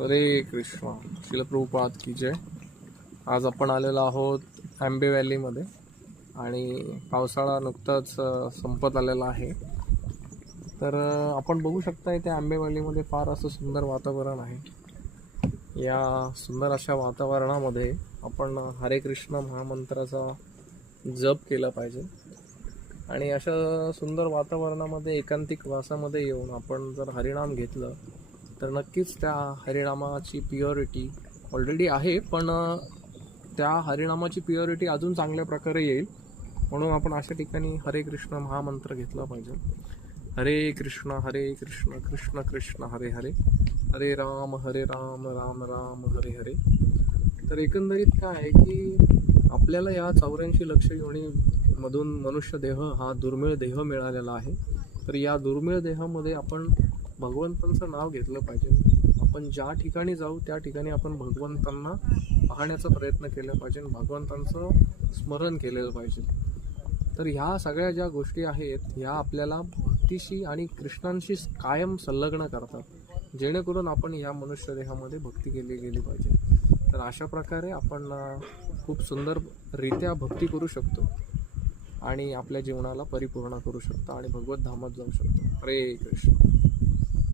हरे कृष्ण. श्रील प्रभुपाद की जय. आज आपण आलेलो आहोत आंबे व्हॅलीमध्ये आणि पावसाळा नुकताच संपत आलेला आहे. तर आपण बघू शकता इथे आंबे व्हॅलीमध्ये फार असं सुंदर वातावरण आहे. या सुंदर अशा वातावरणामध्ये आपण हरे कृष्ण महामंत्राचा जप केला पाहिजे आणि अशा सुंदर वातावरणामध्ये एकांतिक वासामध्ये येऊन आपण जर हरिनाम घेतलं तर नक्कीच त्या हरिनामाची प्युरिटी ऑलरेडी आहे, पण त्या हरिनामाची प्युरिटी अजून चांगल्या प्रकारे येईल. म्हणून आपण अशा ठिकाणी हरे कृष्ण महामंत्र घेतला पाहिजे. हरे कृष्ण कृष्ण कृष्ण हरे हरे, हरे राम राम राम हरे हरे. तर एकंदरीत काय आहे की आपल्याला या 84 लक्ष योनीमधून मनुष्य देह हा दुर्मिळ देह मिळालेला आहे. तर या दुर्मिळ देहामध्ये आपण भगवंतांचं नाव घेतलं पाहिजे. आपण ज्या ठिकाणी जाऊ त्या ठिकाणी आपण भगवंतांना पाहण्याचा प्रयत्न केला पाहिजे, भगवंतांचं स्मरण केलेलं पाहिजे. तर ह्या सगळ्या ज्या गोष्टी आहेत ह्या आपल्याला भक्तीशी आणि कृष्णांशी कायम संलग्न करतात, जेणेकरून आपण या मनुष्य देहामध्ये भक्ती केली गेली पाहिजे. तर अशा प्रकारे आपण खूप सुंदररित्या भक्ती करू शकतो आणि आपल्या जीवनाला परिपूर्ण करू शकतो आणि भगवत धामात जाऊ शकतो. हरे कृष्ण.